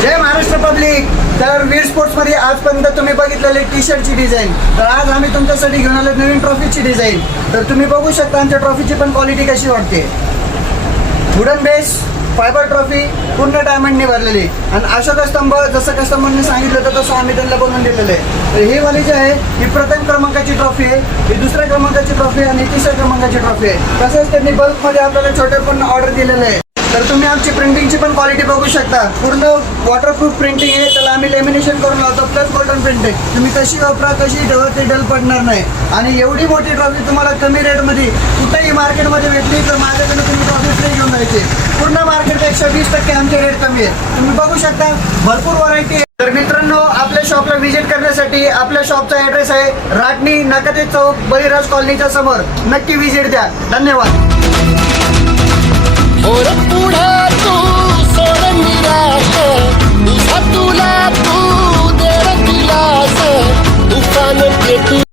जय Maharashtra public. तर वीर sports मध्ये आजपर्यंत तुम्ही बघितलेले टी शर्टची डिझाईन, तर आज आम्ही तुमच्यासाठी घेऊन आलो नवीन ट्रॉफीची डिझाईन. तर तुम्ही बघू शकता आमच्या ट्रॉफीची पण क्वालिटी कशी वाटते. वुडन बेस फायबर ट्रॉफी पूर्ण डायमंडने भरलेली आणि अशोक स्तंभ जसं कस्टमरने सांगितलं होतं तसं आम्ही त्यांना बनवून दिलेलं आहे. तर ही वाली जी आहे ही प्रथम क्रमांकाची ट्रॉफी आहे, ही दुसऱ्या क्रमांकाची ट्रॉफी आहे आणि तिसऱ्या क्रमांकाची ट्रॉफी आहे. तसंच त्यांनी बल्कमध्ये आपल्याला छोटे पण ऑर्डर दिलेलं आहे. तर तुम्ही आमची प्रिंटिंगची पण क्वालिटी बघू शकता. पूर्ण वॉटरप्रूफ प्रिंटिंग आहे, त्याला आम्ही लॅमिनेशन करून लावतो प्लस गोल्डन प्रिंट आहे. तुम्ही कशी वापरा कशी ठेवा ते डल पडणार नाही. आणि एवढी मोठी ट्रॉफी तुम्हाला कमी रेटमध्ये कुठेही मार्केटमध्ये भेटली तर माझ्याकडे तुम्ही ट्रॉफी फ्री घेऊन जायची. पूर्ण मार्केटपेक्षा 20% आमचे रेट कमी आहे. तुम्ही बघू शकता भरपूर व्हरायटी आहे. तर मित्रांनो, आपल्या शॉपला व्हिजिट करण्यासाठी आपल्या शॉपचा ॲड्रेस आहे राटणी नकाते चौक बळीराज कॉलनीच्या समोर. नक्की व्हिजिट द्या. धन्यवाद. और पुढे तू सोड निराश, तुझा तुला तू दे दिलास, तुफान पेटू